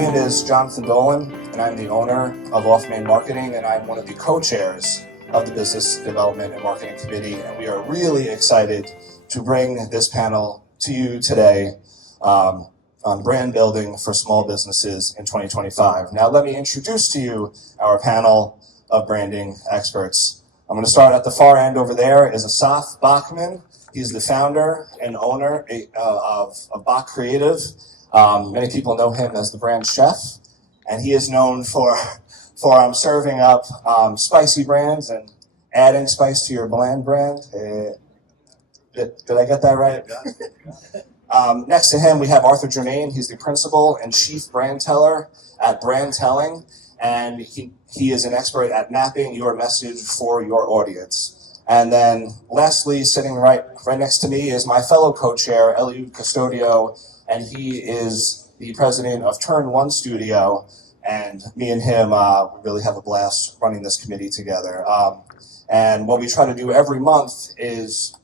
name is Jonathan Dolan, and I'm the owner of Off-Main Marketing, and I'm one of the co-chairs of the Business Development and Marketing Committee, and we are really excited to bring this panel to you today on brand building for small businesses in 2025. Now, let me introduce to you our panel of branding experts. I'm going to start at the far end over there is Asaf Bochman. He's the founder and owner of Boch Creative. Many people know him as the brand chef, and he is known for serving up spicy brands and adding spice to your bland brand. Did I get that right? Next to him, we have Germain. He's the principal and chief brand teller at Brandtelling, and he is an expert at mapping your message for your audience. And then lastly, sitting right next to me is my fellow co-chair, Eliud Custodio, and he is the president of Turn One Studio. And me and him, we really have a blast running this committee together. And what we try to do every month is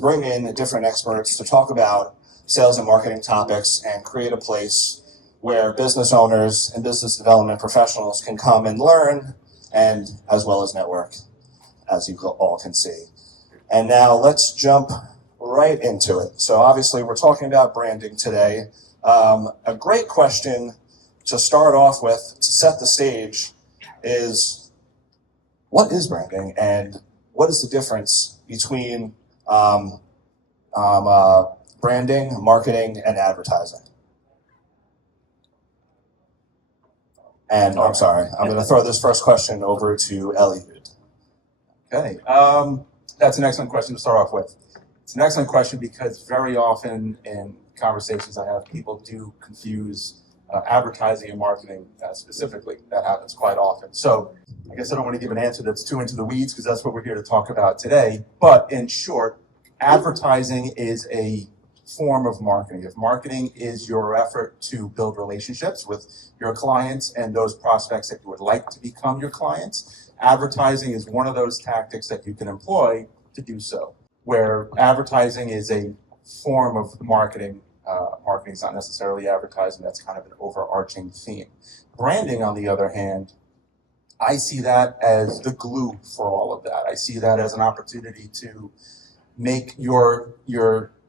bring in different experts to talk about sales and marketing topics and create a place where business owners and business development professionals can come and learn, and as well as network, as you all can see. And now let's jump right into it. So obviously we're talking about branding today. A great question to start off with, to set the stage, is what is branding and what is the difference between branding, marketing, and advertising? And I'm sorry, I'm going to throw this first question over to Eliud. Okay, that's an excellent question to start off with. It's an excellent question because very often in conversations I have, people do confuse advertising and marketing specifically. That happens quite often. So I guess I don't want to give an answer that's too into the weeds because that's what we're here to talk about today. But in short, advertising is a form of marketing. If marketing is your effort to build relationships with your clients and those prospects that you would like to become your clients, advertising is one of those tactics that you can employ to do so. Where advertising is a form of marketing, marketing is not necessarily advertising, that's kind of an overarching theme. Branding, on the other hand, I see that as the glue for all of that. I see that as an opportunity to make your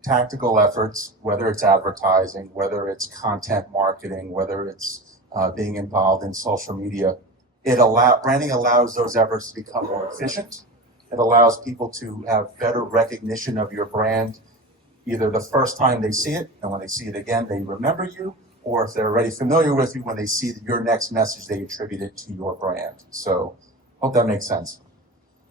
tactical efforts, whether it's advertising, whether it's content marketing, whether it's being involved in social media, branding allows those efforts to become more efficient. It allows people to have better recognition of your brand, either the first time they see it, and when they see it again, they remember you, or if they're already familiar with you, when they see your next message, they attribute it to your brand. So, hope that makes sense.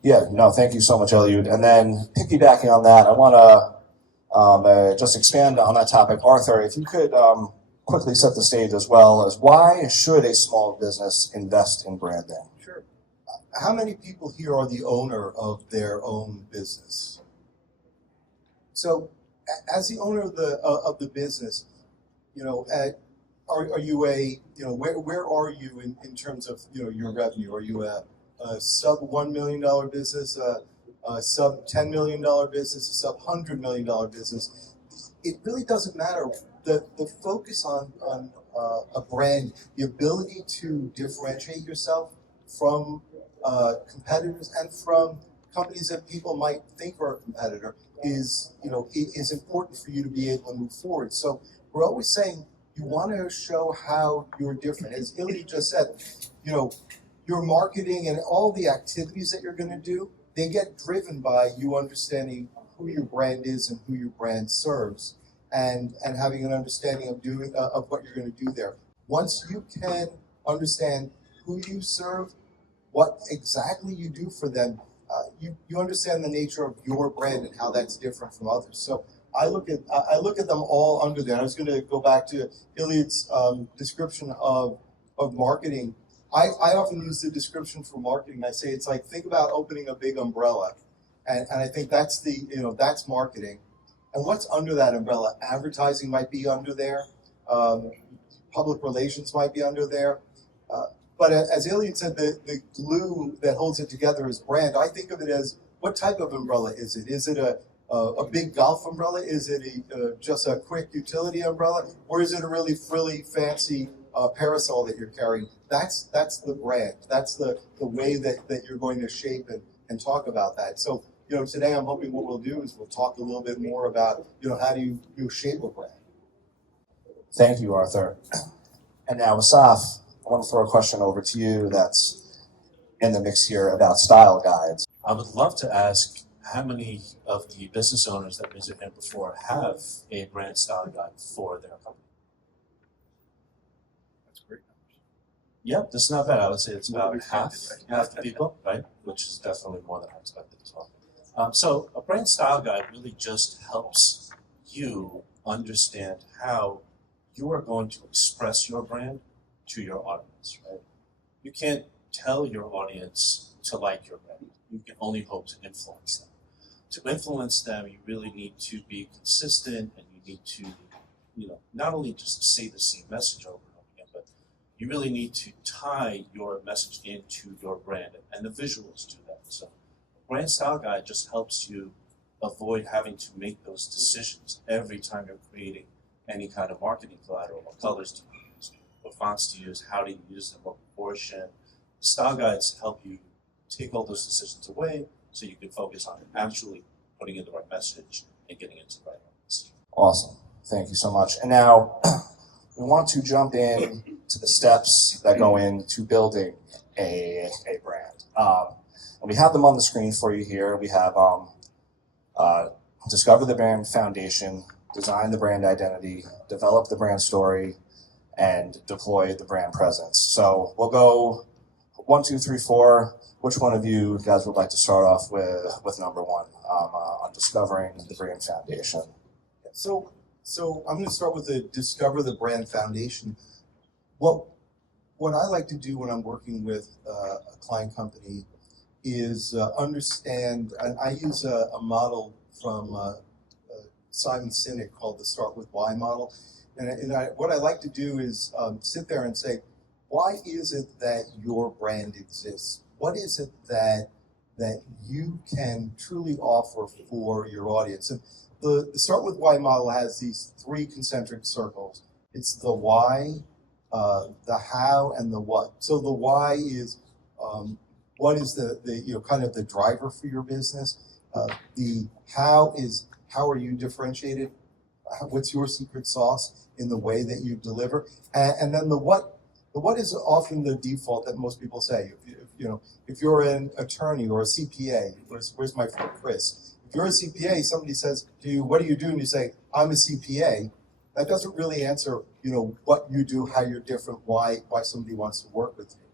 Yeah, no, thank you so much, Eliud. And then piggybacking on that, I want to just expand on that topic. Arthur, if you could quickly set the stage as well as why should a small business invest in branding? Sure. How many people here are the owner of their own business? So, as the owner of the business, you know, are you where are you in terms of your revenue? Are you a sub $1 million business, a sub $10 million business, a sub $100 million business? It really doesn't matter. The focus on a brand, the ability to differentiate yourself from competitors and from companies that people might think are a competitor is important for you to be able to move forward. So we're always saying you want to show how you're different. As Eliud just said, your marketing and all the activities that you're going to do, they get driven by you understanding who your brand is and who your brand serves, and having an understanding of what you're going to do there. Once you can understand who you serve, what exactly you do for them, you understand the nature of your brand and how that's different from others. So I look at them all under there. I was going to go back to Eliud's description of marketing. I often use the description for marketing. I say it's like, think about opening a big umbrella, and I think that's that's marketing. And what's under that umbrella? Advertising might be under there. Public relations might be under there. But as Eliud said, the glue that holds it together is brand. I think of it as, what type of umbrella is it? Is it a big golf umbrella? Is it just a quick utility umbrella? Or is it a really frilly, fancy parasol that you're carrying, that's the brand. That's the way that you're going to shape it and talk about that. So, today I'm hoping what we'll do is we'll talk a little bit more about, how do you shape a brand. Thank you, Arthur. And now, Asaf, I want to throw a question over to you that's in the mix here about style guides. I would love to ask how many of the business owners that raised their hand before have a brand style guide for their company? That's great. Yep, that's not bad. I would say it's More about than half, expected, right? half the people, right? Which is definitely more than I expected as well. So a brand style guide really just helps you understand how you are going to express your brand to your audience, right? You can't tell your audience to like your brand. You can only hope to influence them. To influence them, you really need to be consistent, and you need to, not only just say the same message over and over again, but you really need to tie your message into your brand, and the visuals do that. So a brand style guide just helps you avoid having to make those decisions every time you're creating any kind of marketing collateral. What colors to use, what fonts to use, how to use them, what proportion. Style guides help you take all those decisions away so you can focus on actually putting in the right message and getting into the right message. Awesome. Thank you so much. And now we want to jump in to the steps that go into building a brand. And we have them on the screen for you here. We have discover the brand foundation, design the brand identity, develop the brand story, and deploy the brand presence. So we'll go 1, 2, 3, 4. Which one of you guys would like to start off with number 1 on discovering the brand foundation? So I'm going to start with the discover the brand foundation. What I like to do when I'm working with a client company is understand, and I use a model from Simon Sinek called the Start With Why model. And what I like to do is sit there and say, why is it that your brand exists? What is it that you can truly offer for your audience? And the Start With Why model has these 3 concentric circles. It's the why, the how, and the what. So the why is what is the kind of the driver for your business. The how is how are you differentiated? What's your secret sauce in the way that you deliver? And then the what. The what is often the default that most people say. If you're an attorney or a CPA, where's my friend Chris? If you're a CPA, somebody says to you, "What do you do?" and you say, "I'm a CPA." That doesn't really answer, what you do, how you're different, why somebody wants to work with you.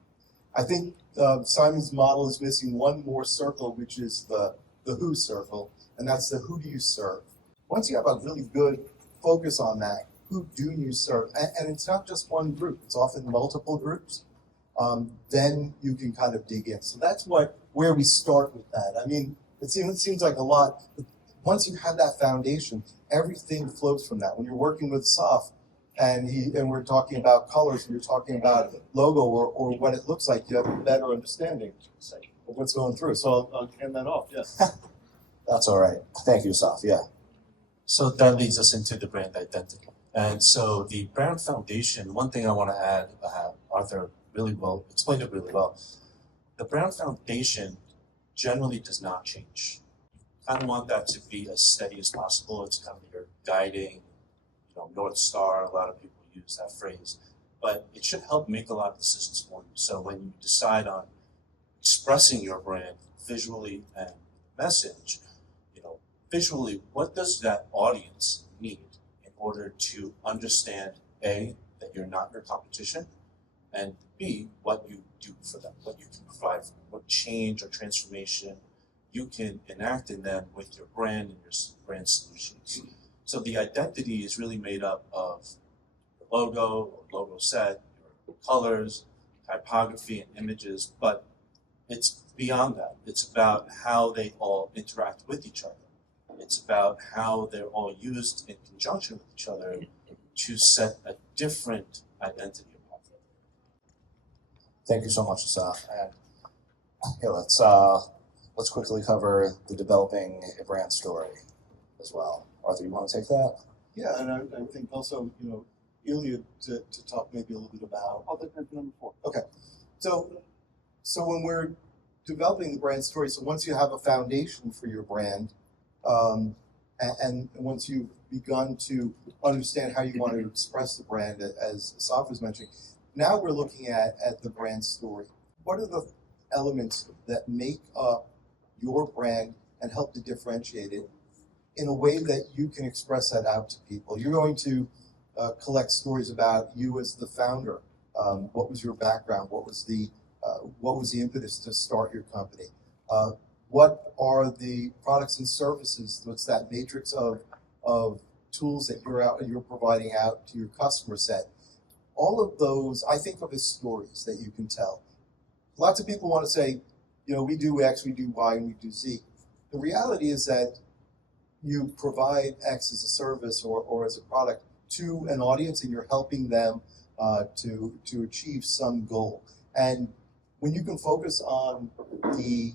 I think Simon's model is missing one more circle, which is the who circle, and that's the who do you serve. Once you have a really good focus on that, who do you serve? And it's not just one group, it's often multiple groups. Then you can kind of dig in. So that's where we start with that. I mean, it seems like a lot, but once you have that foundation, everything flows from that. When you're working with Asaf and we're talking about colors, and you're talking about logo or what it looks like, you have a better understanding of what's going through. So I'll hand that off, yes. That's all right. Thank you, Asaf. Yeah. So that leads us into the brand identity. And so the brand foundation, one thing I want to add, Arthur explained it really well. The brand foundation generally does not change. You kind of want that to be as steady as possible. It's kind of your guiding, North Star. A lot of people use that phrase, but it should help make a lot of decisions for you. So when you decide on expressing your brand visually and message, visually, what does that audience need in order to understand A, that you're not your competition, and B, what you do for them, what you can provide for them, what change or transformation you can enact in them with your brand and your brand solutions. So the identity is really made up of the logo or logo set, your colors, typography, and images, but it's beyond that. It's about how they all interact with each other. It's about how they're all used in conjunction with each other to set a different identity apart. Thank you so much, Asaf. And let's quickly cover the developing a brand story as well. Arthur, you want to take that? Yeah, and I think also, Eliud to talk maybe a little bit about. I'll take number 4. Okay, so when we're developing the brand story, so once you have a foundation for your brand, and once you've begun to understand how you want to express the brand, as Asaf was mentioning, now we're looking at the brand story. What are the elements that make up your brand and help to differentiate it in a way that you can express that out to people? You're going to collect stories about you as the founder. What was your background? What was the impetus to start your company? What are the products and services? What's that matrix of tools that you're providing out to your customer set? All of those I think of as stories that you can tell. Lots of people want to say, we do X, we do Y, and we do Z. The reality is that you provide X as a service or as a product to an audience, and you're helping them to achieve some goal. And when you can focus on the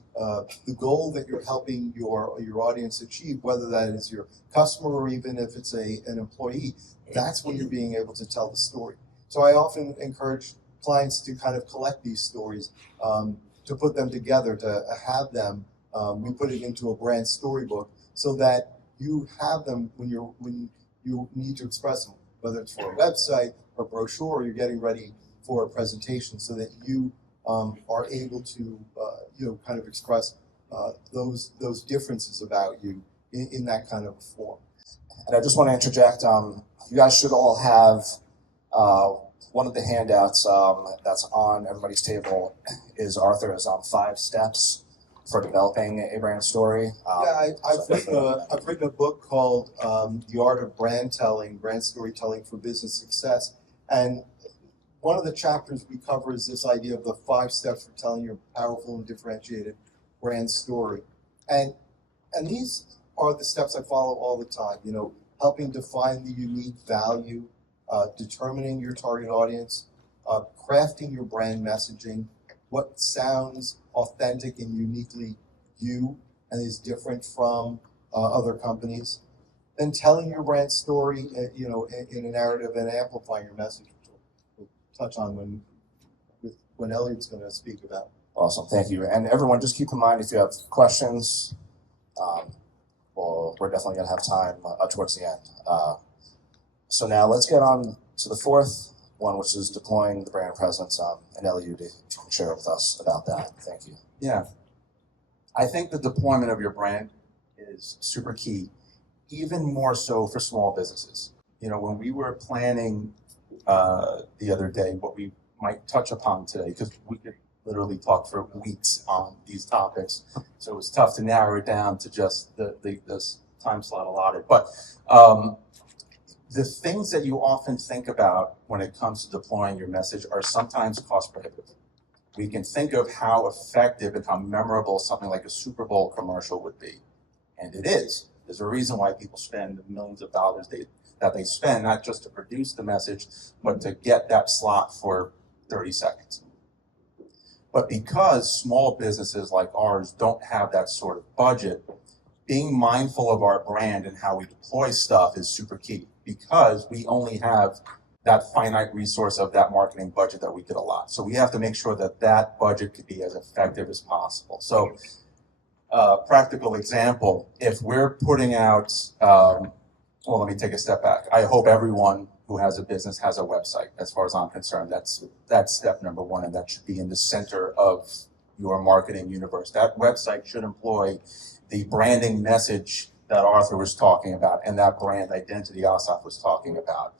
goal that you're helping your audience achieve, whether that is your customer or even if it's an employee, that's when you're being able to tell the story. So I often encourage clients to kind of collect these stories, to put them together, to have them. We put it into a brand storybook so that you have them when you need to express them, whether it's for a website or brochure, or you're getting ready for a presentation, so that you are able to kind of express those differences about you in that kind of a form. And I just want to interject, you guys should all have one of the handouts that's on everybody's table is Arthur's 5 steps for developing a brand story. I've written a book called The Art of Brandtelling, Brand Storytelling for Business Success. And one of the chapters we cover is this idea of the 5 steps for telling your powerful and differentiated brand story. And these are the steps I follow all the time, helping define the unique value, determining your target audience, crafting your brand messaging, what sounds authentic and uniquely you and is different from other companies, then telling your brand story, in a narrative and amplifying your message, which we'll touch on when Eliud's going to speak about. Awesome, thank you. And everyone, just keep in mind if you have questions, we're definitely going to have time towards the end. So now let's get on to the 4th one, which is deploying the brand presence. And Eliud, if you can share with us about that. Thank you. Yeah. I think the deployment of your brand is super key, even more so for small businesses. When we were planning the other day what we might touch upon today, because we could literally talk for weeks on these topics, so it was tough to narrow it down to just this time slot allotted. But the things that you often think about when it comes to deploying your message are sometimes cost prohibitive. We can think of how effective and how memorable something like a Super Bowl commercial would be. And it is. There's a reason why people spend the millions of dollars that they spend, not just to produce the message, but to get that slot for 30 seconds. But because small businesses like ours don't have that sort of budget, being mindful of our brand and how we deploy stuff is super key, because we only have that finite resource of that marketing budget that we could allot. So we have to make sure that that budget could be as effective as possible. So practical example, if we're putting out, let me take a step back. I hope everyone who has a business has a website, as far as I'm concerned. That's step number 1, and that should be in the center of your marketing universe. That website should employ the branding message that Arthur was talking about and that brand identity Asaf was talking about.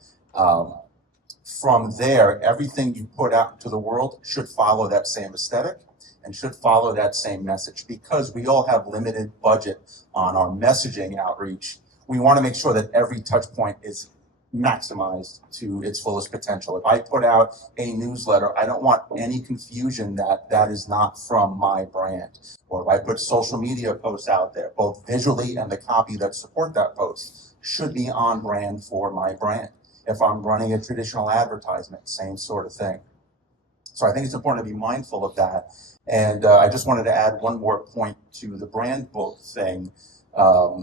From there, everything you put out into the world should follow that same aesthetic and should follow that same message. Because we all have limited budget on our messaging outreach, we want to make sure that every touch point is maximized to its fullest potential. If I put out a newsletter, I don't want any confusion that that is not from my brand. Or if I put social media posts out there, both visually and the copy that support that post should be on brand for my brand. If I'm running a traditional advertisement, same sort of thing. So I think it's important to be mindful of that. And I just wanted to add one more point to the brand book thing.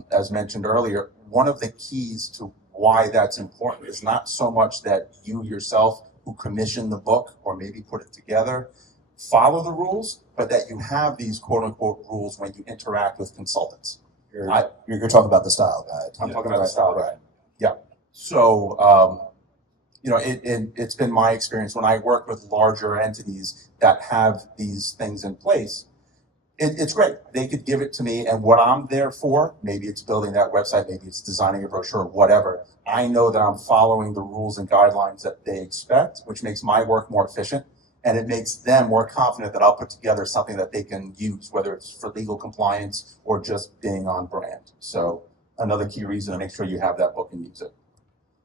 As mentioned earlier, one of the keys to why that's important. It's not so much that you yourself, who commissioned the book or maybe put it together, follow the rules, but that you have these quote unquote rules when you interact with consultants. You're talking about the style guide. I'm talking about the style guide. Right. Yeah. So, it's been my experience when I work with larger entities that have these things in place. It's great. They could give it to me, and what I'm there for, maybe it's building that website, maybe it's designing a brochure, whatever. I know that I'm following the rules and guidelines that they expect, which makes my work more efficient, and it makes them more confident that I'll put together something that they can use, whether it's for legal compliance or just being on brand. So another key reason to make sure you have that book and use it.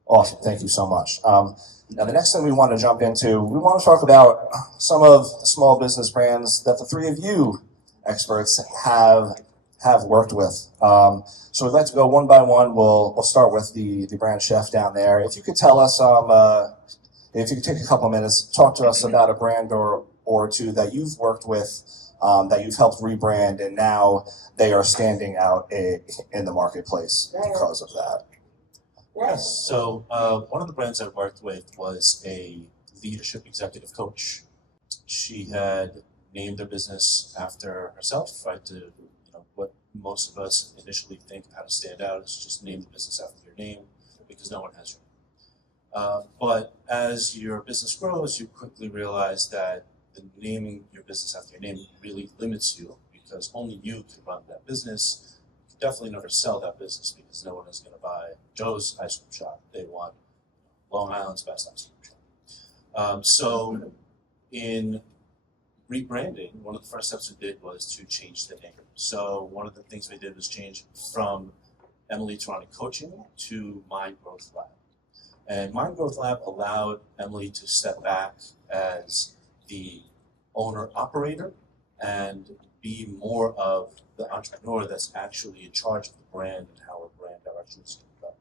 Awesome, thank you so much. Now the next thing we want to jump into, we want to talk about some of the small business brands that the three of you experts have worked with. So we'd like to go one by one. We'll start with the brand chef down there. If you could tell us, if you could take a couple of minutes, talk to us about a brand or two that you've worked with, that you've helped rebrand, and now they are standing out in the marketplace because of that. Yes. So one of the brands I worked with was a leadership executive coach. She had named her business after herself, right? To what most of us initially think of how to stand out is just name the business after your name, because no one has your name. But as your business grows, you quickly realize that the naming your business after your name really limits you, because only you can run that business. You can definitely never sell that business because no one is going to buy Joe's ice cream shop. They want Long Island's best ice cream shop. So in rebranding, one of the first steps we did was to change the name. So one of the things we did was change from Emily Tarani Coaching to Mind Growth Lab. And Mind Growth Lab allowed Emily to step back as the owner-operator and be more of the entrepreneur that's actually in charge of the brand and how our brand direction is going to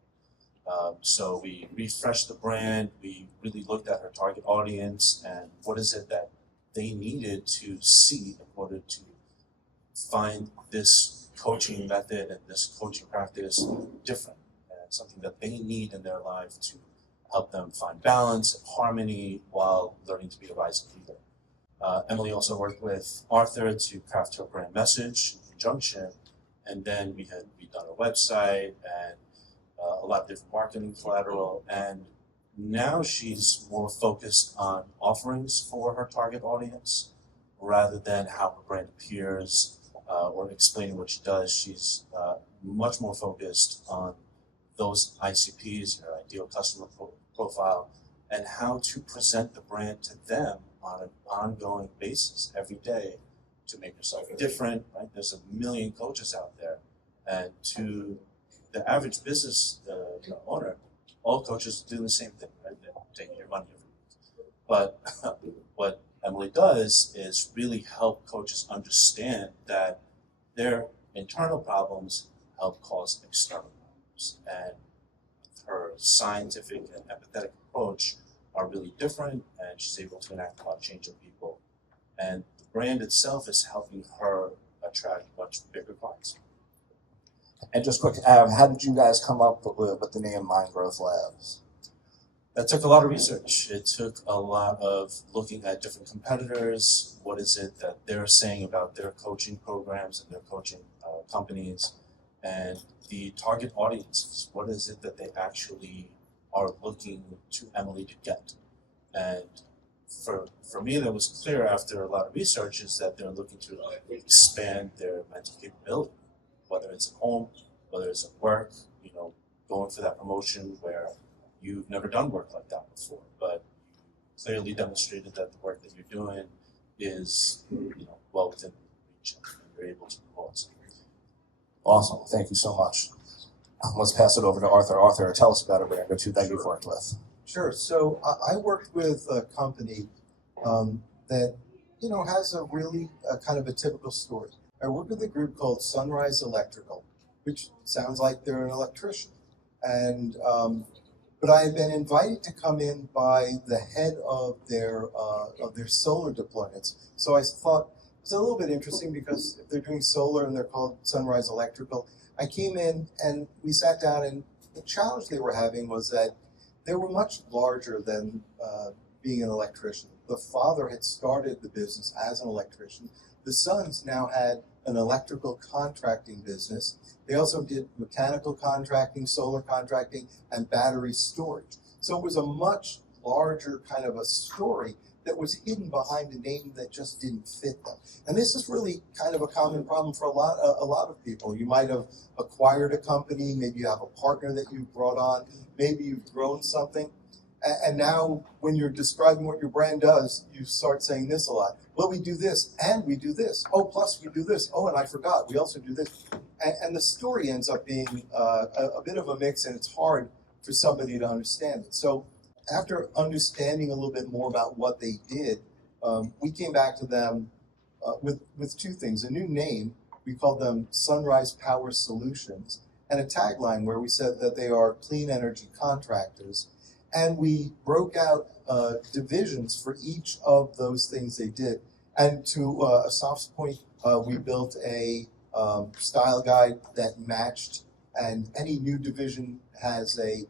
go. So we refreshed the brand, we really looked at her target audience and what is it that they needed to see in order to find this coaching method and this coaching practice different, and something that they need in their life to help them find balance and harmony while learning to be a rising leader. Emily also worked with Arthur to craft her brand message in conjunction, and then we had redone our website and a lot of different marketing collateral, and now she's more focused on offerings for her target audience rather than how her brand appears or explaining what she does. She's much more focused on those ICPs, her ideal customer profile, and how to present the brand to them on an ongoing basis every day to make yourself different, right? There's a million coaches out there, and to the average business owner, all coaches do the same thing, right? They're taking your money every week. But what Emily does is really help coaches understand that their internal problems help cause external problems. And her scientific and empathetic approach are really different, and she's able to enact a lot of change in people. And the brand itself is helping her attract much bigger clients. And just quick, how did you guys come up with the name Mind Growth Labs? That took a lot of research. It took a lot of looking at different competitors. What is it that they're saying about their coaching programs and their coaching companies, and the target audiences? What is it that they actually are looking to Emily to get? And for me, that was clear after a lot of research, is that they're looking to expand their mental capability, whether it's at home, whether it's at work, going for that promotion where you've never done work like that before, but you clearly demonstrated that the work that you're doing is, well within reach, and you're able to promote something. Awesome, thank you so much. Let's pass it over to Arthur. Arthur, tell us about a brand or two that you've worked with. Sure. So I worked with a company that has a really kind of a typical story. I worked with a group called Sunrise Electrical, which sounds like they're an electrician, and but I had been invited to come in by the head of their solar deployments. So I thought it's a little bit interesting, because if they're doing solar and they're called Sunrise Electrical, I came in and we sat down and the challenge they were having was that they were much larger than being an electrician. The father had started the business as an electrician. The sons now had an electrical contracting business. They also did mechanical contracting, solar contracting, and battery storage. So it was a much larger kind of a story that was hidden behind a name that just didn't fit them. And this is really kind of a common problem for a lot of people. You might have acquired a company, maybe you have a partner that you brought on, maybe you've grown something, and now when you're describing what your brand does, you start saying this a lot. Well, we do this, and we do this. Oh, plus we do this. Oh, and I forgot, we also do this. And the story ends up being a bit of a mix, and it's hard for somebody to understand it. So after understanding a little bit more about what they did, we came back to them with two things: a new name, we called them Sunrise Power Solutions, and a tagline where we said that they are clean energy contractors. And we broke out divisions for each of those things they did. And to Asaf's point, we built a style guide that matched, and any new division has a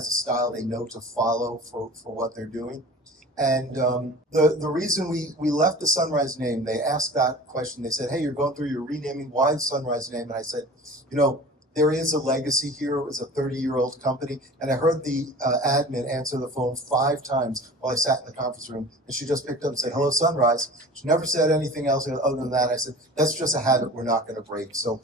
style they know to follow for what they're doing. And the reason we left the Sunrise name, they asked that question. They said, hey, you're going through your renaming, why the Sunrise name? And I said, there is a legacy here. It was a 30-year-old company. And I heard the admin answer the phone 5 times while I sat in the conference room. And she just picked up and said, hello, Sunrise. She never said anything else other than that. I said, that's just a habit we're not going to break. So,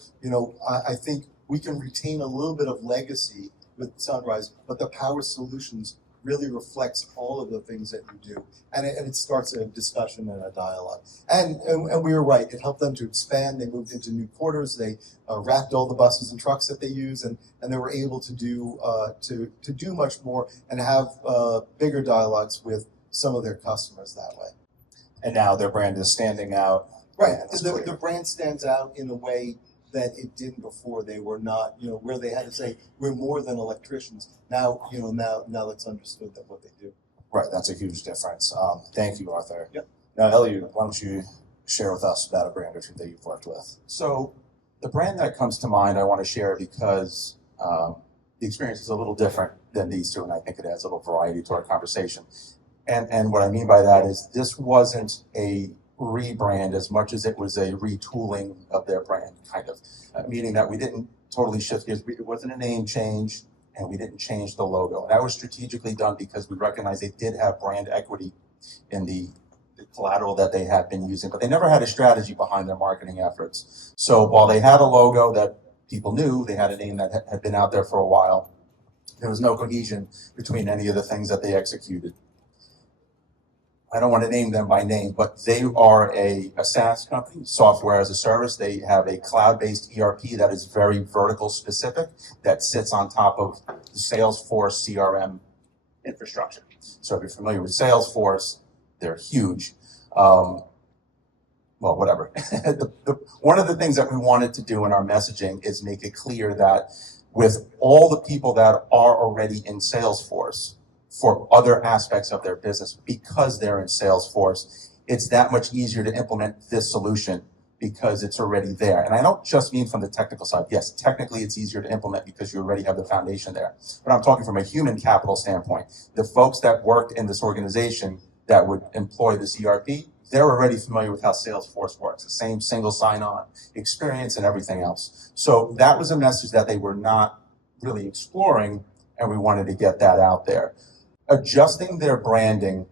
I think we can retain a little bit of legacy with Sunrise, but the Power Solutions really reflects all of the things that you do. And it starts a discussion and a dialogue. And we were right, it helped them to expand. They moved into new quarters. They wrapped all the buses and trucks that they use, and they were able to do much more and have bigger dialogues with some of their customers that way. And now their brand is standing out. Right, the brand stands out in a way that it didn't before. They were not, where they had to say, we're more than electricians. Now, now it's understood that what they do. Right, that's a huge difference. Thank you, Arthur. Yep. Now, Eliud, why don't you share with us about a brand or two that you've worked with? So the brand that comes to mind I want to share because the experience is a little different than these two, and I think it adds a little variety to our conversation. And what I mean by that is this wasn't a rebrand as much as it was a retooling of their brand, kind of, meaning that we didn't totally shift gears. It wasn't a name change, and we didn't change the logo. And that was strategically done because we recognized they did have brand equity in the collateral that they had been using, but they never had a strategy behind their marketing efforts. So while they had a logo that people knew, they had a name that had been out there for a while, there was no cohesion between any of the things that they executed. I don't want to name them by name, but they are a SaaS company, software as a service. They have a cloud-based ERP that is very vertical specific, that sits on top of the Salesforce CRM infrastructure. So if you're familiar with Salesforce, they're huge. Well, whatever. One of the things that we wanted to do in our messaging is make it clear that with all the people that are already in Salesforce, for other aspects of their business, because they're in Salesforce, it's that much easier to implement this solution because it's already there. And I don't just mean from the technical side. Yes, technically it's easier to implement because you already have the foundation there. But I'm talking from a human capital standpoint. The folks that worked in this organization that would employ this ERP, they're already familiar with how Salesforce works, the same single sign-on experience and everything else. So that was a message that they were not really exploring, and we wanted to get that out there. Adjusting their branding,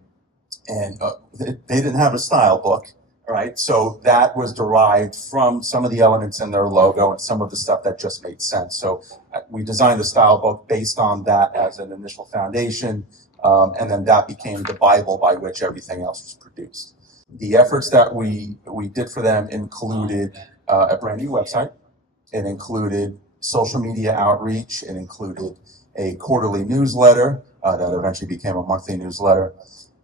and they didn't have a style book, right? So that was derived from some of the elements in their logo and some of the stuff that just made sense. So we designed the style book based on that as an initial foundation, and then that became the Bible by which everything else was produced. The efforts that we did for them included a brand new website. It included social media outreach. It included a quarterly newsletter that eventually became a monthly newsletter.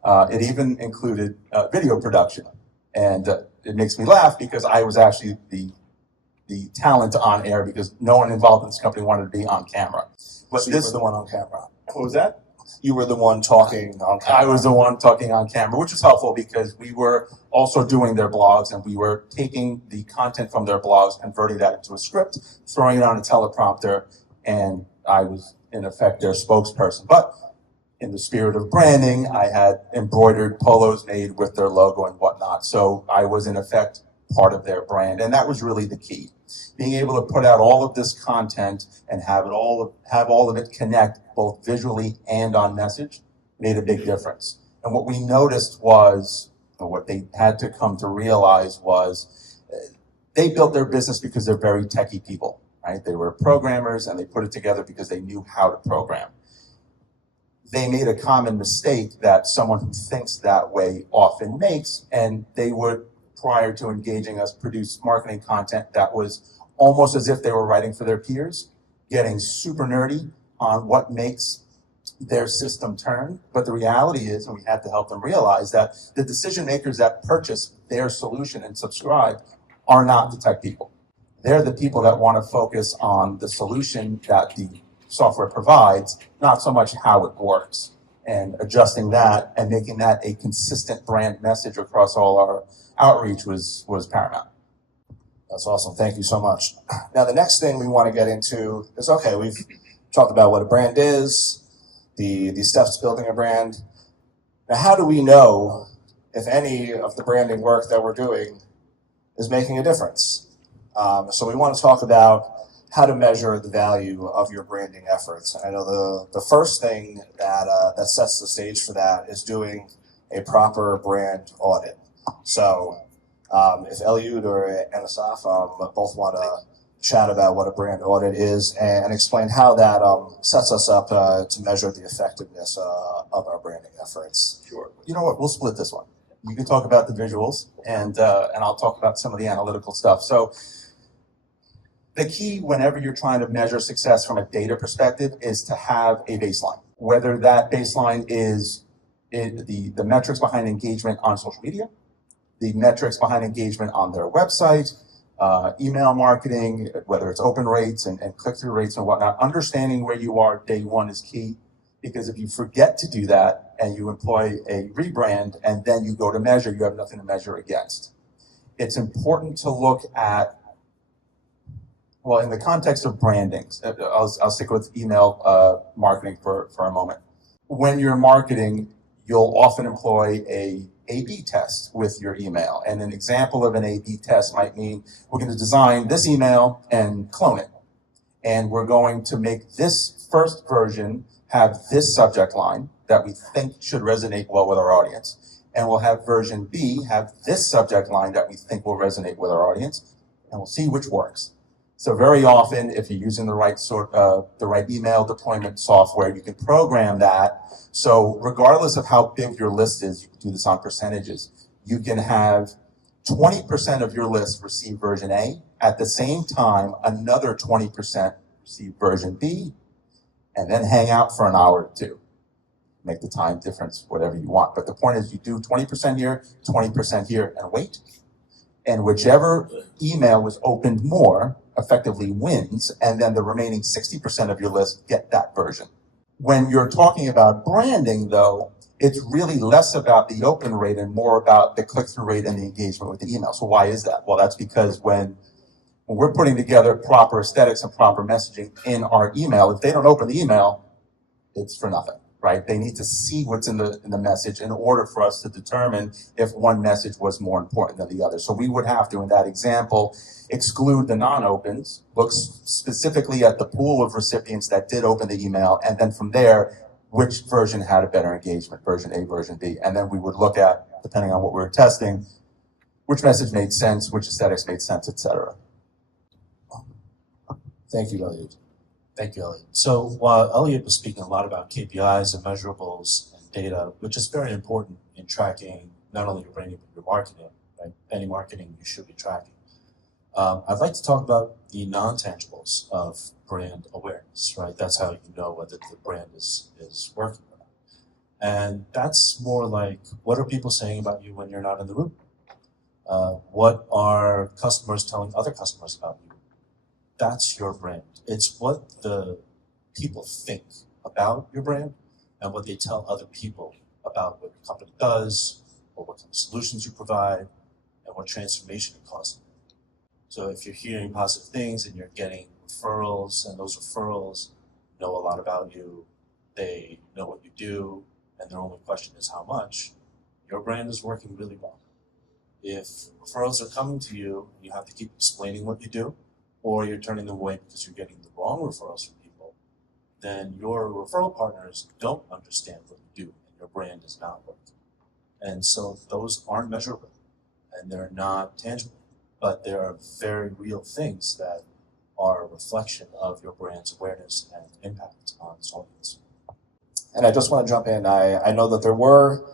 It even included video production. And it makes me laugh because I was actually the talent on air because no one involved in this company wanted to be on camera. But So you were the one on camera. What was that? You were the one talking on camera. I was the one talking on camera, which was helpful because we were also doing their blogs and we were taking the content from their blogs, converting that into a script, throwing it on a teleprompter, and I was in effect their spokesperson. But in the spirit of branding, I had embroidered polos made with their logo and whatnot. So I was in effect part of their brand, and that was really the key. Being able to put out all of this content and have all of it connect both visually and on message made a big difference. And what we noticed was, or what they had to come to realize was, they built their business because they're very techie people, right? They were programmers and they put it together because they knew how to program. They made a common mistake that someone who thinks that way often makes, and they would, prior to engaging us, produce marketing content that was almost as if they were writing for their peers, getting super nerdy on what makes their system turn. But the reality is, and we had to help them realize, that the decision makers that purchase their solution and subscribe are not the tech people. They're the people that want to focus on the solution that the software provides, not so much how it works. And adjusting that and making that a consistent brand message across all our outreach was paramount. That's awesome. Thank you so much. Now, the next thing we want to get into is, okay, we've talked about what a brand is, the steps to building a brand. Now, how do we know if any of the branding work that we're doing is making a difference? So we want to talk about how to measure the value of your branding efforts. I know the first thing that sets the stage for that is doing a proper brand audit. So if Eliud and Asaf both want to chat about what a brand audit is and explain how that sets us up to measure the effectiveness of our branding efforts. Sure. You know what? We'll split this one. You can talk about the visuals, and I'll talk about some of the analytical stuff. So the key whenever you're trying to measure success from a data perspective is to have a baseline. Whether that baseline is the metrics behind engagement on social media, the metrics behind engagement on their website, email marketing, whether it's open rates and click-through rates and whatnot. Understanding where you are day one is key, because if you forget to do that and you employ a rebrand and then you go to measure, you have nothing to measure against. It's important to look at, well, in the context of branding, I'll stick with email marketing for a moment. When you're marketing, you'll often employ a A/B test with your email. And an example of an A/B test might mean we're going to design this email and clone it. And we're going to make this first version have this subject line that we think should resonate well with our audience. And we'll have version B have this subject line that we think will resonate with our audience. And we'll see which works. So very often, if you're using the right email deployment software, you can program that. So regardless of how big your list is, you can do this on percentages. You can have 20% of your list receive version A. At the same time, another 20% receive version B, and then hang out for an hour or two. Make the time difference whatever you want. But the point is, you do 20% here, 20% here, and wait. And whichever email was opened more effectively wins, and then the remaining 60% of your list get that version. When you're talking about branding, though, it's really less about the open rate and more about the click-through rate and the engagement with the email. So why is that? Well, that's because when we're putting together proper aesthetics and proper messaging in our email, if they don't open the email, it's for nothing, right? They need to see what's in the message in order for us to determine if one message was more important than the other. So we would have to, in that example, exclude the non-opens, look specifically at the pool of recipients that did open the email, and then from there, which version had a better engagement, version A, version B. And then we would look at, depending on what we were testing, which message made sense, which aesthetics made sense, etc. Thank you, Eliud. Thank you, Eliud. So while Eliud was speaking a lot about KPIs and measurables and data, which is very important in tracking not only your branding, but your marketing, right? Any marketing you should be tracking. I'd like to talk about the non-tangibles of brand awareness, right? That's how you know whether the brand is working or not. And that's more like, what are people saying about you when you're not in the room? What are customers telling other customers about you? That's your brand. It's what the people think about your brand and what they tell other people about what your company does, or what kind of solutions you provide, and what transformation it causes. So if you're hearing positive things and you're getting referrals, and those referrals know a lot about you, they know what you do, and their only question is how much, your brand is working really well. If referrals are coming to you, you have to keep explaining what you do, or you're turning them away because you're getting the wrong referrals from people, then your referral partners don't understand what you do, and your brand is not working. And so those aren't measurable, and they're not tangible, but they are very real things that are a reflection of your brand's awareness and impact on its audience. And I just want to jump in. I know that there were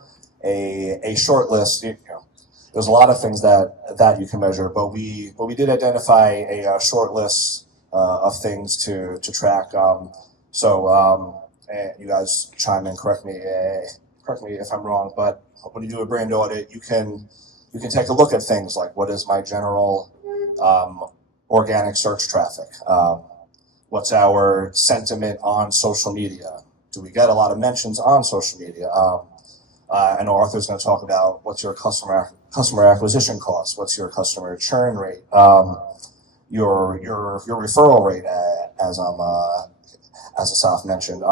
a short list. There's a lot of things that you can measure, but we did identify a short list of things to track. And you guys chime in, correct me if I'm wrong. But when you do a brand audit, you can take a look at things like, what is my general organic search traffic? What's our sentiment on social media? Do we get a lot of mentions on social media? I know Arthur's going to talk about what's your customer acquisition cost, what's your customer churn rate, your referral rate, as Asaf mentioned.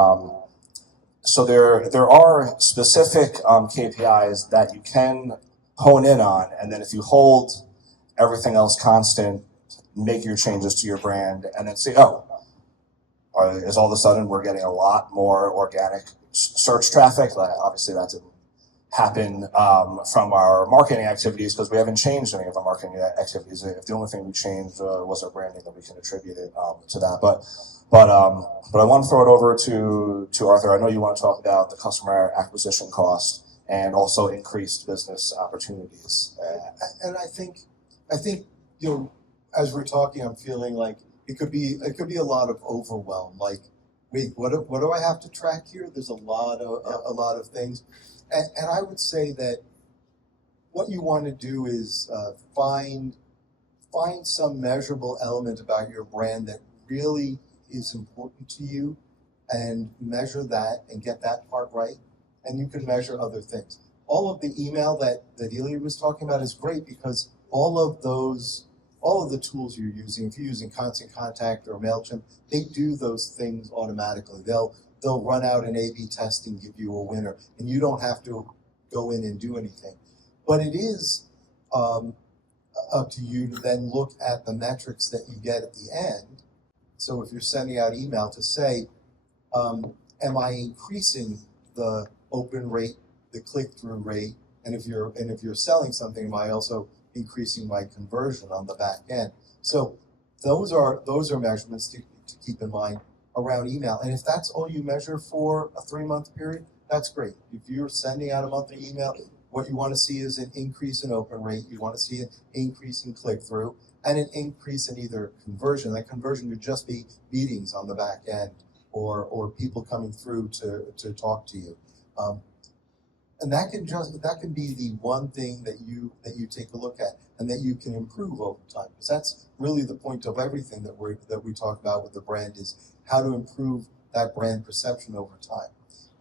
So there are specific KPIs that you can hone in on, and then if you hold everything else constant, make your changes to your brand, and then say, is all of a sudden we're getting a lot more organic search traffic? Obviously that didn't happen from our marketing activities, because we haven't changed any of our marketing activities. If the only thing we changed was our branding, then we can attribute it to that. But I want to throw it over to Arthur. I know you want to talk about the customer acquisition cost and also increased business opportunities. And I think as we're talking, I'm feeling like it could be a lot of overwhelm. Like, wait, what do I have to track here? There's a lot of things, and I would say that what you want to do is find some measurable element about your brand that really is important to you, and measure that and get that part right, and you can measure other things. All of the email that Eliud was talking about is great, because all of the tools you're using, if you're using Constant Contact or MailChimp, they do those things automatically. They'll run out an A/B test and give you a winner, and you don't have to go in and do anything. But it is up to you to then look at the metrics that you get at the end. So if you're sending out email, to say, am I increasing the open rate, the click-through rate, and if you're selling something, am I also increasing my conversion on the back end? So those are measurements to keep in mind around email. And if that's all you measure for a 3-month period, that's great. If you're sending out a monthly email, what you want to see is an increase in open rate. You want to see an increase in click-through and an increase in either conversion. That conversion could just be meetings on the back end, or people coming through to talk to you. And that can be the one thing that you take a look at and that you can improve over time, because that's really the point of everything that we talk about with the brand, is how to improve that brand perception over time.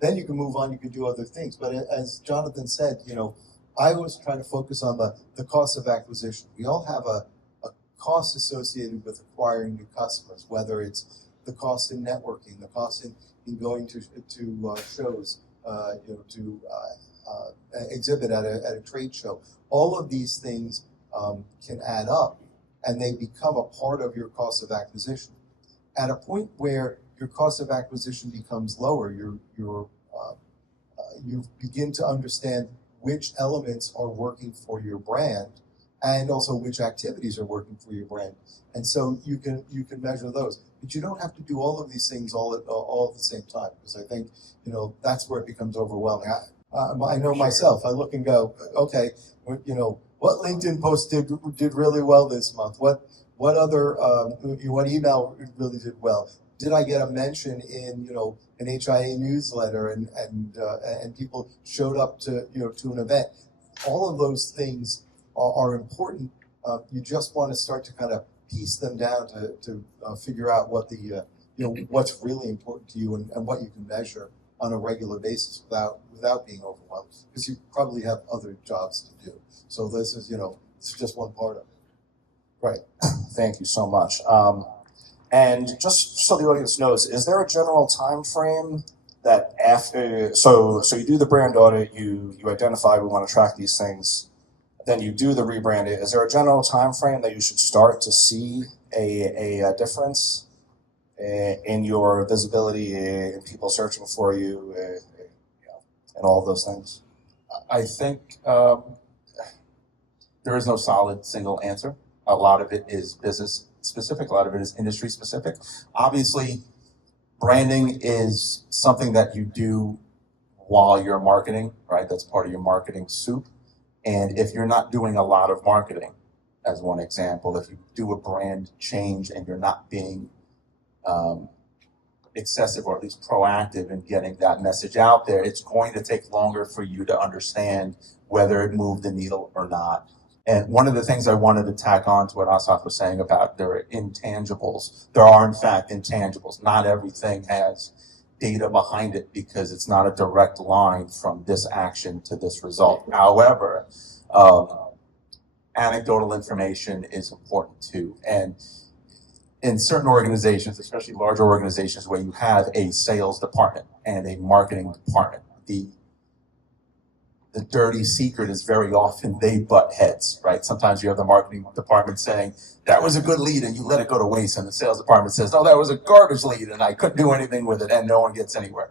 Then you can move on, you can do other things. But as Jonathan said, I always try to focus on the cost of acquisition. We all have a cost associated with acquiring new customers, whether it's the cost in networking, the cost in going to shows, to exhibit at a trade show. All of these things can add up, and they become a part of your cost of acquisition. At a point where your cost of acquisition becomes lower, you begin to understand which elements are working for your brand, and also which activities are working for your brand. And so you can measure those. But you don't have to do all of these things all at the same time, because I think that's where it becomes overwhelming. I know myself. I look and go, okay, what LinkedIn post did really well this month? What other what email really did well? Did I get a mention in an HIA newsletter, and people showed up to an event? All of those things are important. You just want to start to kind of piece them down to figure out what what's really important to you, and what you can measure on a regular basis without being overwhelmed, because you probably have other jobs to do. So this is just one part of it. Right. Thank you so much. And just so the audience knows, is there a general time frame that after, so you do the brand audit, you identify we want to track these things, then you do the rebrand. Is there a general time frame that you should start to see a difference in your visibility, in people searching for you, and all of those things? I think there is no solid single answer. A lot of it is business specific, a lot of it is industry specific. Obviously, branding is something that you do while you're marketing, right? That's part of your marketing soup. And if you're not doing a lot of marketing, as one example, if you do a brand change and you're not being excessive or at least proactive in getting that message out there, it's going to take longer for you to understand whether it moved the needle or not. And one of the things I wanted to tack on to what Asaf was saying about there are intangibles. There are, in fact, intangibles. Not everything has data behind it because it's not a direct line from this action to this result. However, anecdotal information is important too. And in certain organizations, especially larger organizations where you have a sales department and a marketing department, the dirty secret is very often they butt heads, right? Sometimes you have the marketing department saying, that was a good lead and you let it go to waste. And the sales department says, no, that was a garbage lead and I couldn't do anything with it, and no one gets anywhere.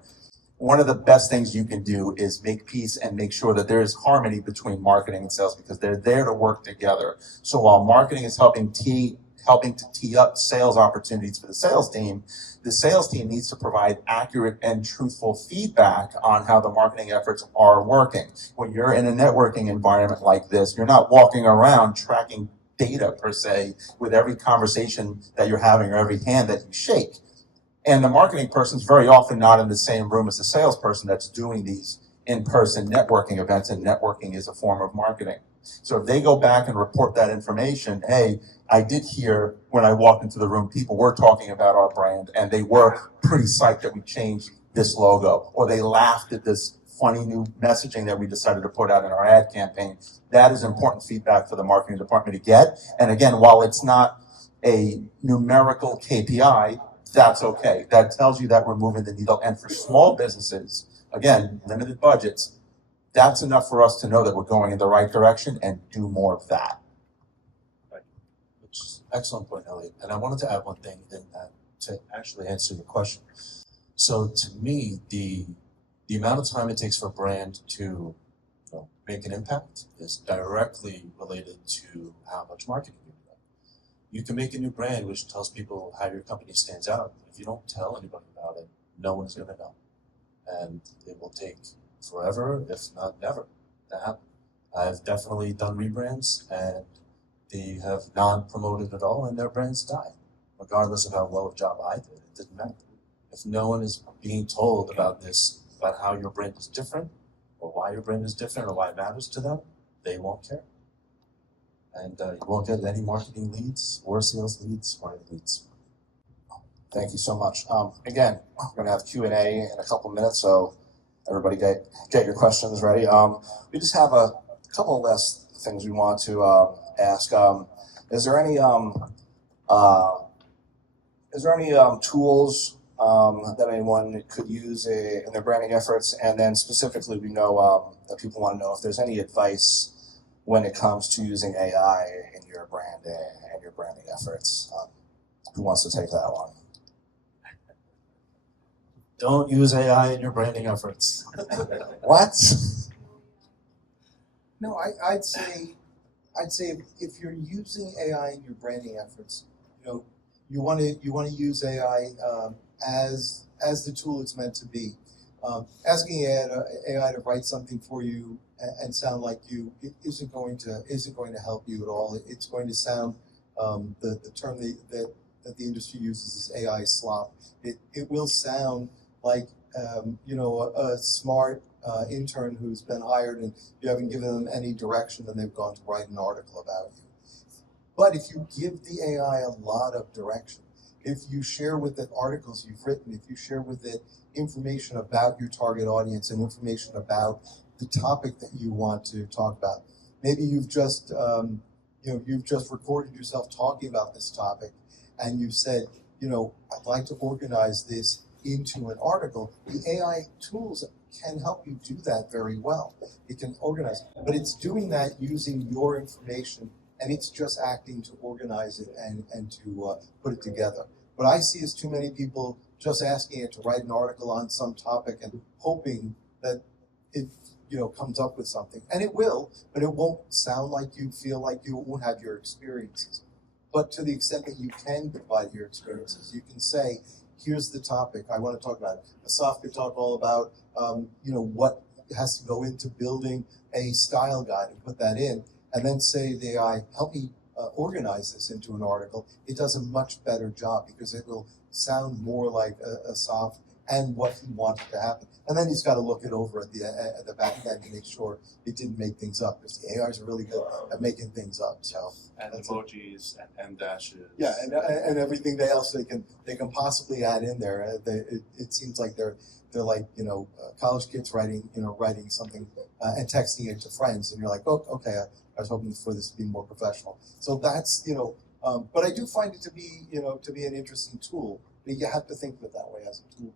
One of the best things you can do is make peace and make sure that there is harmony between marketing and sales, because they're there to work together. So while marketing is helping to tee up sales opportunities for the sales team needs to provide accurate and truthful feedback on how the marketing efforts are working. When you're in a networking environment like this, you're not walking around tracking data per se with every conversation that you're having or every hand that you shake. And the marketing person is very often not in the same room as the salesperson that's doing these in-person networking events, and networking is a form of marketing. So if they go back and report that information, hey, I did hear when I walked into the room, people were talking about our brand and they were pretty psyched that we changed this logo, or they laughed at this funny new messaging that we decided to put out in our ad campaign. That is important feedback for the marketing department to get. And again, while it's not a numerical KPI, that's okay. That tells you that we're moving the needle. And for small businesses, again, limited budgets, that's enough for us to know that we're going in the right direction and do more of that. Right. Which is an excellent point, Eliud. And I wanted to add one thing in that to actually answer your question. So to me, the amount of time it takes for a brand to make an impact is directly related to how much marketing you do. You can make a new brand which tells people how your company stands out. If you don't tell anybody about it, no one's going to know. And it will take forever, if not never, to happen. I've definitely done rebrands and they have not promoted at all and their brands die. Regardless of how well a job I did, it didn't matter. If no one is being told about this, about how your brand is different, or why your brand is different, or why it matters to them, they won't care. And you won't get any marketing leads or sales leads or any leads. Thank you so much. Again, we're going to have Q&A in a couple minutes, so everybody get your questions ready. We just have a couple of last things we want to ask. Is there any tools that anyone could use in their branding efforts? And then specifically, we know that people want to know if there's any advice when it comes to using AI in your brand and your branding efforts. Who wants to take that one? Don't use AI in your branding efforts. What? No, I'd say if you're using AI in your branding efforts, you want to use AI as the tool it's meant to be. Asking AI to write something for you and sound like you isn't going to help you at all. It's going to sound the term that the industry uses is AI slop. It will sound like a smart intern who's been hired and you haven't given them any direction and they've gone to write an article about you. But if you give the AI a lot of direction, if you share with it articles you've written, if you share with it information about your target audience and information about the topic that you want to talk about, maybe you've just recorded yourself talking about this topic, and you've said, I'd like to organize this into an article. The AI tools can help you do that very well. It can organize, but it's doing that using your information, and it's just acting to organize it and to put it together. What I see is too many people just asking it to write an article on some topic and hoping that it comes up with something. And it will, but it won't sound like you, feel like you, it won't have your experiences. But to the extent that you can provide your experiences, you can say, here's the topic I want to talk about. Asaf could talk all about, what has to go into building a style guide and put that in, and then say to the AI, help me organize this into an article. It does a much better job because it will sound more like Asaf and what he wanted to happen. And then he's got to look it over at the back end to make sure it didn't make things up, because the AIs are really good at making things up. So and emojis and M dashes. Yeah, and everything else they can possibly add in there. It seems like they're like college kids writing something and texting it to friends, and you're like, oh, okay, I was hoping for this to be more professional. So that's but I do find it to be to be an interesting tool. But you have to think of it that way as a tool.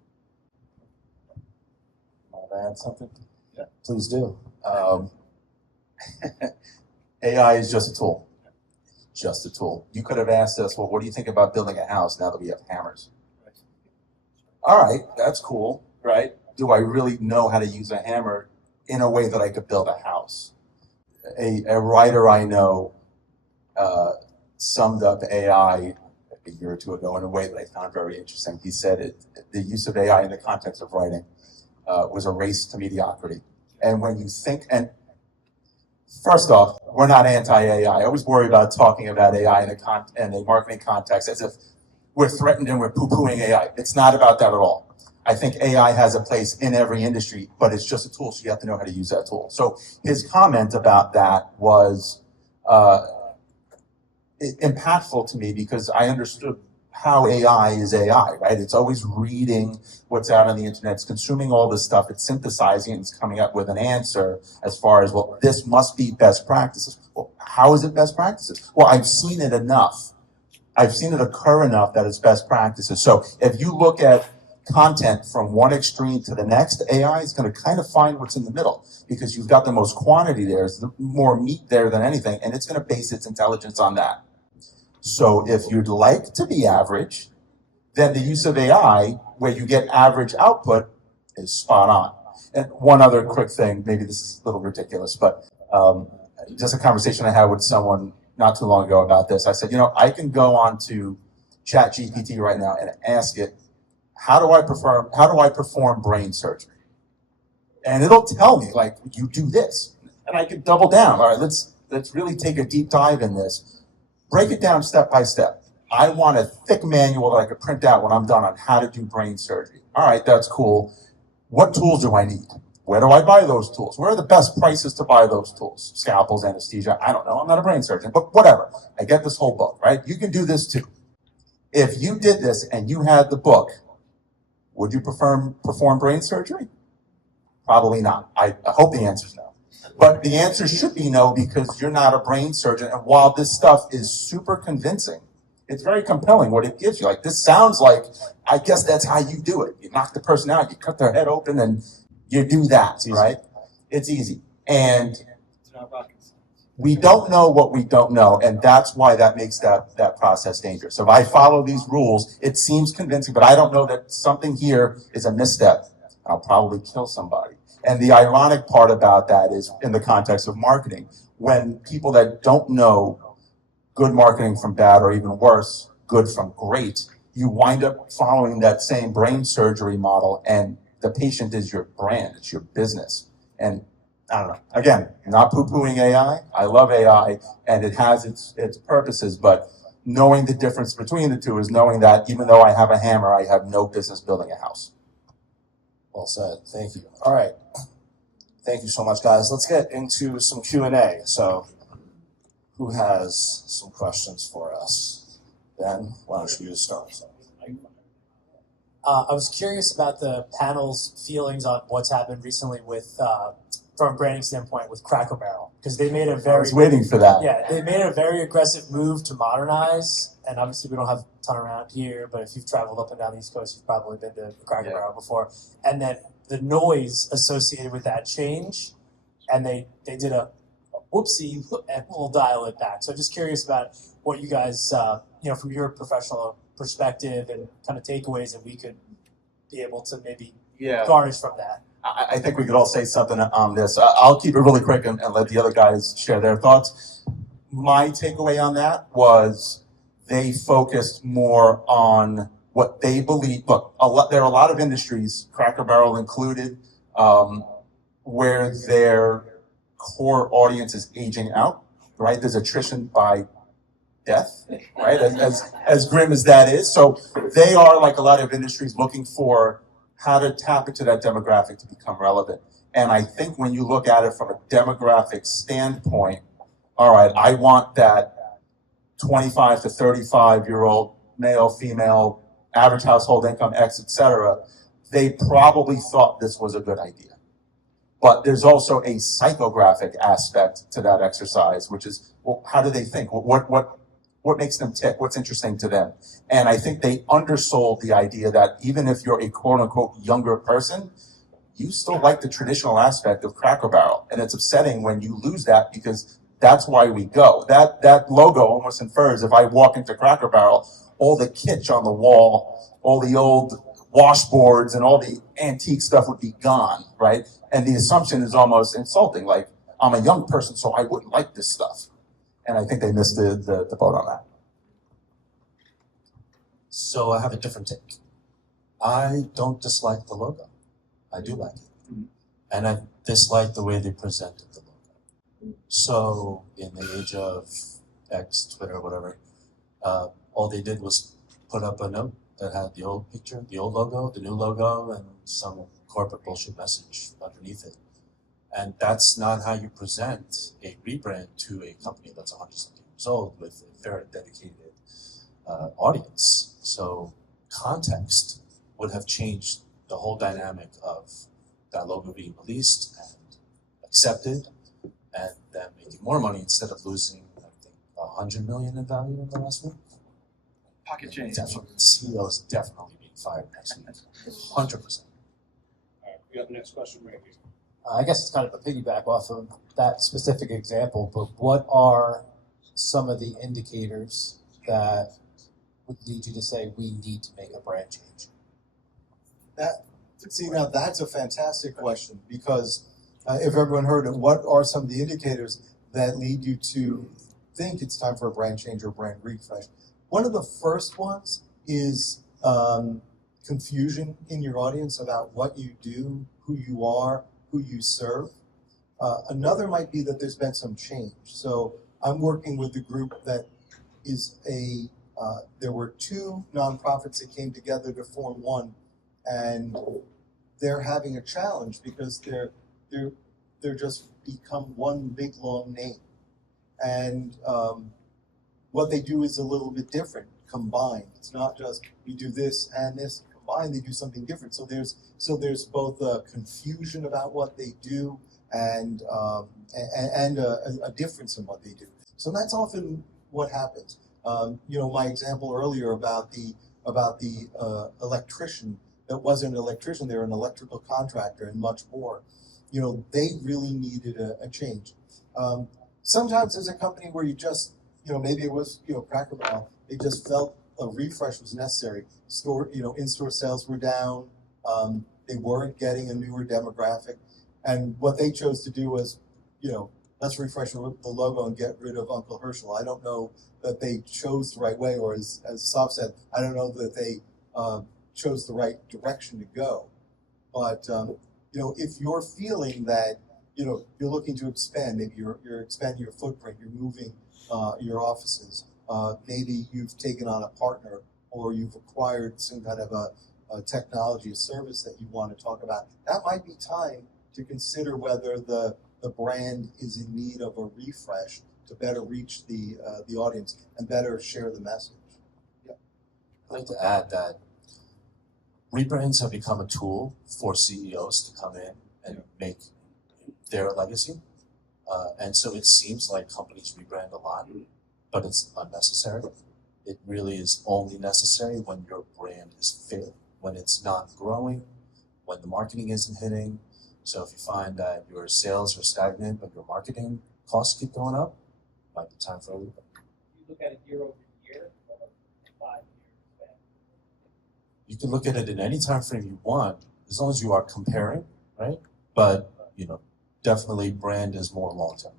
Want to add something? Yeah, please do. AI is just a tool. Just a tool. You could have asked us, well, what do you think about building a house now that we have hammers? All right, that's cool, right? Do I really know how to use a hammer in a way that I could build a house? A writer I know summed up AI a year or two ago in a way that I found very interesting. He said the use of AI in the context of writing was a race to mediocrity. And when you think, and first off, we're not anti-AI. I always worry about talking about AI in a marketing context as if we're threatened and we're poo-pooing AI. It's not about that at all. I think AI has a place in every industry, but it's just a tool, so you have to know how to use that tool. So his comment about that was impactful to me because I understood how AI is AI, right? It's always reading what's out on the internet, it's consuming all this stuff, it's synthesizing it, it's coming up with an answer as far as, well, this must be best practices. Well, how is it best practices? Well, I've seen it enough. I've seen it occur enough that it's best practices. So if you look at content from one extreme to the next, AI is going to kind of find what's in the middle because you've got the most quantity there, there's more meat there than anything, and it's going to base its intelligence on that. So if you'd like to be average, then the use of AI, where you get average output, is spot on. And one other quick thing, maybe this is a little ridiculous, but just a conversation I had with someone not too long ago about this. I said, I can go on to ChatGPT right now and ask it, how do I perform brain surgery? And it'll tell me, like, you do this. And I can double down. All right, let's really take a deep dive in this. Break it down step by step. I want a thick manual that I could print out when I'm done on how to do brain surgery. All right, that's cool. What tools do I need? Where do I buy those tools? Where are the best prices to buy those tools? Scalpels, anesthesia, I don't know. I'm not a brain surgeon, but whatever. I get this whole book, right? You can do this too. If you did this and you had the book, would you perform brain surgery? Probably not. I hope the answer is no. But the answer should be no, because you're not a brain surgeon. And while this stuff is super convincing, it's very compelling what it gives you. Like, this sounds like, I guess that's how you do it. You knock the person out, you cut their head open, and you do that, right? It's easy. And we don't know what we don't know, and that's why that makes that process dangerous. So if I follow these rules, it seems convincing, but I don't know that something here is a misstep. I'll probably kill somebody. And the ironic part about that is, in the context of marketing, when people that don't know good marketing from bad, or even worse, good from great, you wind up following that same brain surgery model, and the patient is your brand, it's your business. And I don't know, again, not poo-pooing AI. I love AI, and it has its purposes, but knowing the difference between the two is knowing that even though I have a hammer, I have no business building a house. Well said. Thank you. All right. Thank you so much, guys. Let's get into some Q&A. So who has some questions for us? Ben, why don't you start? I was curious about the panel's feelings on what's happened recently with from a branding standpoint with Cracker Barrel, because they made a I very was waiting for that. yeah, they made a very aggressive move to modernize, and obviously we don't have a ton around here, but if you've traveled up and down the East Coast, you've probably been to Cracker Yeah. Barrel before. And then the noise associated with that change, and they did a whoopsie, and we'll dial it back. So just curious about what you guys, from your professional perspective and kind of takeaways that we could be able to maybe garnish from that. I think we could all say something on this. I'll keep it really quick and let the other guys share their thoughts. My takeaway on that was they focused more on what they believe. Look, there are a lot of industries, Cracker Barrel included, where their core audience is aging out, right? There's attrition by death, right? As grim as that is. So they are, like a lot of industries, looking for how to tap into that demographic to become relevant. And I think when you look at it from a demographic standpoint, all right, I want that 25 to 35-year-old male, female, average household income, X, et cetera, they probably thought this was a good idea. But there's also a psychographic aspect to that exercise, which is, well, how do they think? What makes them tick? What's interesting to them? And I think they undersold the idea that even if you're a quote unquote younger person, you still like the traditional aspect of Cracker Barrel. And it's upsetting when you lose that, because that's why we go. That logo almost infers if I walk into Cracker Barrel, all the kitsch on the wall, all the old washboards and all the antique stuff would be gone, right? And the assumption is almost insulting, like I'm a young person, so I wouldn't like this stuff. And I think they missed the boat on that. So I have a different take. I don't dislike the logo. I do like it. And I dislike the way they presented the logo. So in the age of X, Twitter, whatever, all they did was put up a note that had the old picture, the old logo, the new logo, and some corporate bullshit message underneath it. And that's not how you present a rebrand to a company that's 100-something years old with a very dedicated audience. So context would have changed the whole dynamic of that logo being released and accepted, and then making more money instead of losing, I think, 100 million in value in the last week. Pocket change. Definitely, CEO is definitely being fired next week. 100%. All right, we got the next question right here. I guess it's kind of a piggyback off of that specific example, but what are some of the indicators that would lead you to say we need to make a brand change? Now that's a fantastic question, because if everyone heard it, what are some of the indicators that lead you to think it's time for a brand change or brand refresh? One of the first ones is confusion in your audience about what you do, who you are, who you serve. Another might be that there's been some change. So I'm working with a group that is there were two nonprofits that came together to form one, and they're having a challenge because they're just become one big long name. And what they do is a little bit different combined. It's not just we do this and this combined, they do something different. So there's both a confusion about what they do and a difference in what they do. So that's often what happens. My example earlier about the electrician that wasn't an electrician, they were an electrical contractor and much more. They really needed a change. Sometimes there's a company where you just, maybe it was, Cracker Barrel, they just felt a refresh was necessary. In-store sales were down. They weren't getting a newer demographic. And what they chose to do was, let's refresh the logo and get rid of Uncle Herschel. I don't know that they chose the right way, or as Asaf said, I don't know that they chose the right direction to go. But, if you're feeling that, you're looking to expand, maybe you're expanding your footprint, you're moving your offices, maybe you've taken on a partner, or you've acquired some kind of a technology, a service that you want to talk about, that might be time to consider whether the brand is in need of a refresh to better reach the audience and better share the message. I'd like to add that rebrands have become a tool for CEOs to come in and make their legacy. And so it seems like companies rebrand a lot, but it's unnecessary. It really is only necessary when your brand is fair, when it's not growing, when the marketing isn't hitting. So if you find that your sales are stagnant, but your marketing costs keep going up, might be time for a rebrand. You look at it year over year or 5 years back. You can look at it in any time frame you want, as long as you are comparing, right? But definitely brand is more long term.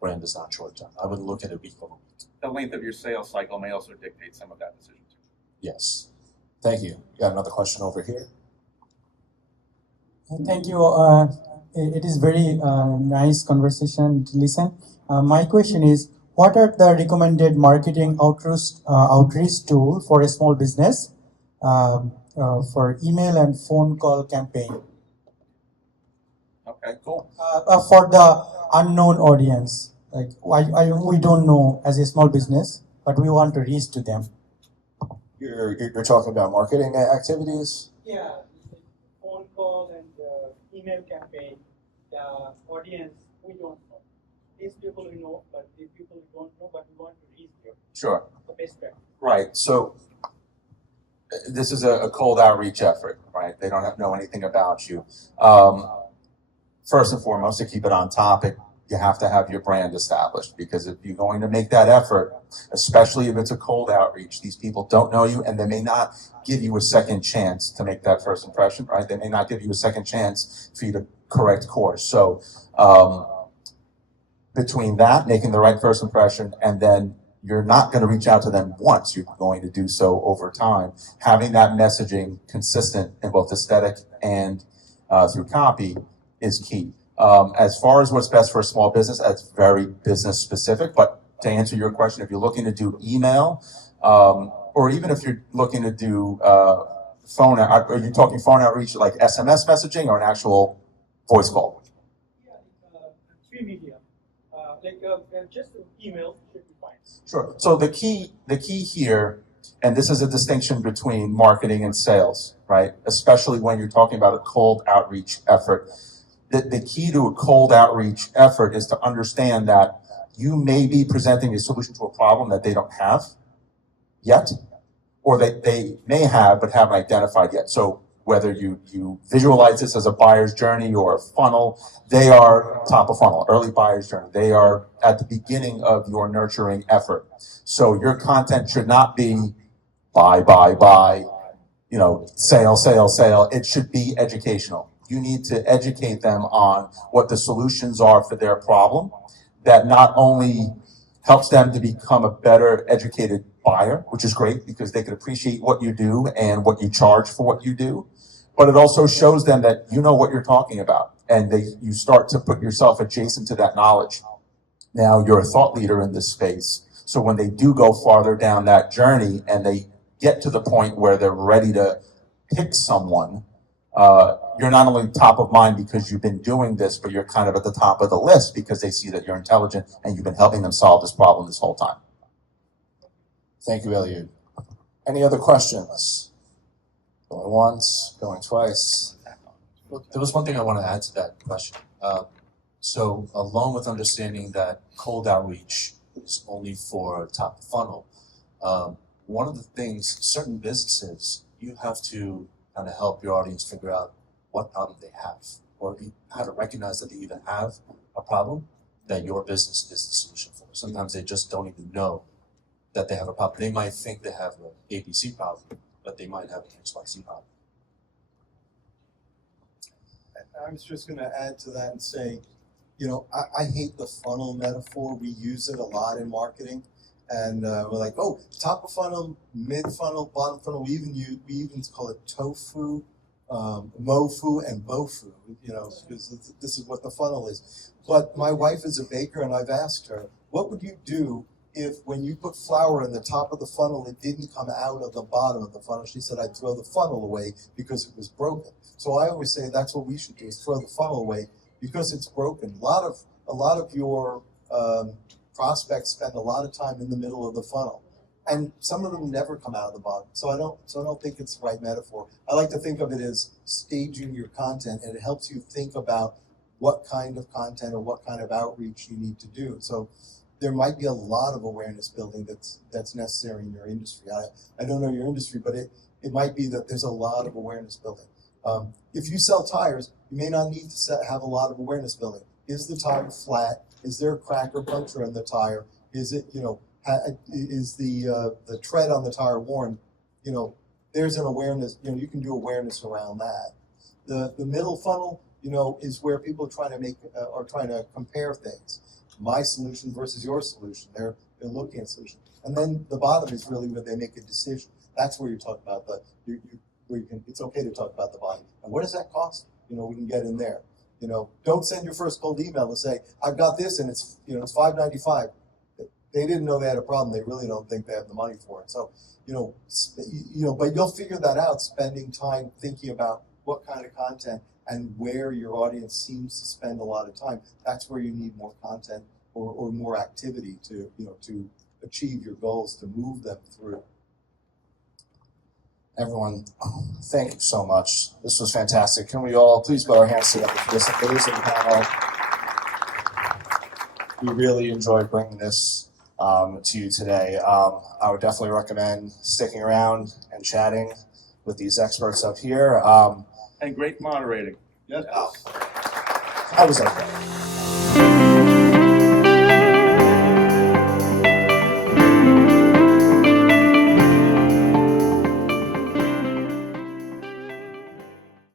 Brand is not short term. I would look at it week over week. The length of your sales cycle may also dictate some of that decision too. Yes. Thank you. Got another question over here. Thank you. It is very nice conversation to listen. My question is, what are the recommended marketing outreach tool for a small business for email and phone call campaign Okay, cool. for the unknown audience? Like we don't know as a small business, but we want to reach to them. You're talking about marketing activities? Yeah, phone call and email campaign, the audience we don't know. These people we know, but these people we don't know, but we want to reach them. Sure. The best practice. Right. So this is a cold outreach effort, right? They don't know anything about you. First and foremost, to keep it on topic, you have to have your brand established, because if you're going to make that effort, especially if it's a cold outreach, these people don't know you and they may not give you a second chance to make that first impression, right? They may not give you a second chance for you to correct course. So between that, making the right first impression, and then you're not going to reach out to them once, you're going to do so over time. Having that messaging consistent in both aesthetic and through copy is key. As far as what's best for a small business, that's very business specific. But to answer your question, if you're looking to do email, or even if you're looking to do phone, are you talking phone outreach like SMS messaging or an actual voice call? Yeah, three media, just email should be fine. Sure. So the key here, and this is a distinction between marketing and sales, right? Especially when you're talking about a cold outreach effort. The key to a cold outreach effort is to understand that you may be presenting a solution to a problem that they don't have yet, or that they may have but haven't identified yet. So whether you visualize this as a buyer's journey or a funnel, they are top of funnel, early buyer's journey. They are at the beginning of your nurturing effort. So your content should not be buy, sale. It should be educational. You need to educate them on what the solutions are for their problem. That not only helps them to become a better educated buyer, which is great because they can appreciate what you do and what you charge for what you do, but it also shows them that you know what you're talking about, and you start to put yourself adjacent to that knowledge. Now you're a thought leader in this space, so when they do go farther down that journey and they get to the point where they're ready to pick someone, you're not only top of mind because you've been doing this, but you're kind of at the top of the list because they see that you're intelligent and you've been helping them solve this problem this whole time. Thank you, Eliud. Any other questions? Going once, going twice. Well, there was one thing I want to add to that question. So along with understanding that cold outreach is only for top of funnel, one of the things, certain businesses, you have to kind of help your audience figure out what problem they have, or how to recognize that they even have a problem that your business is the solution for. Sometimes they just don't even know that they have a problem. They might think they have an ABC problem, but they might have an XYZ problem. I was just going to add to that and say, I hate the funnel metaphor. We use it a lot in marketing. And we're like, oh, top of funnel, mid funnel, bottom funnel. We even call it tofu, mofu, and bofu. Because this is what the funnel is. But my wife is a baker, and I've asked her, what would you do if, when you put flour in the top of the funnel, it didn't come out of the bottom of the funnel? She said, I'd throw the funnel away because it was broken. So I always say that's what we should do: is throw the funnel away because it's broken. A lot of your prospects spend a lot of time in the middle of the funnel, and some of them never come out of the bottom. So I don't think it's the right metaphor. I like to think of it as staging your content, and it helps you think about what kind of content or what kind of outreach you need to do. So there might be a lot of awareness building that's necessary in your industry. I don't know your industry, but it might be that there's a lot of awareness building. If you sell tires, you may not need to have a lot of awareness building. Is the tire flat? Is there a crack or puncture in the tire? Is it, is the tread on the tire worn? There's an awareness, you can do awareness around that. The middle funnel, is where people are trying to compare things. My solution versus your solution. They're looking at solutions. And then the bottom is really where they make a decision. That's where you talk about it's okay to talk about the bottom. And what does that cost? We can get in there. Don't send your first cold email and say, I've got this and it's $5.95. They didn't know they had a problem. They really don't think they have the money for it. So, but you'll figure that out spending time thinking about what kind of content and where your audience seems to spend a lot of time. That's where you need more content or more activity to achieve your goals, to move them through. Everyone, thank you so much. This was fantastic. Can we all please put our hands together for this amazing panel? We really enjoyed bringing this to you today. I would definitely recommend sticking around and chatting with these experts up here. And great moderating. I was okay.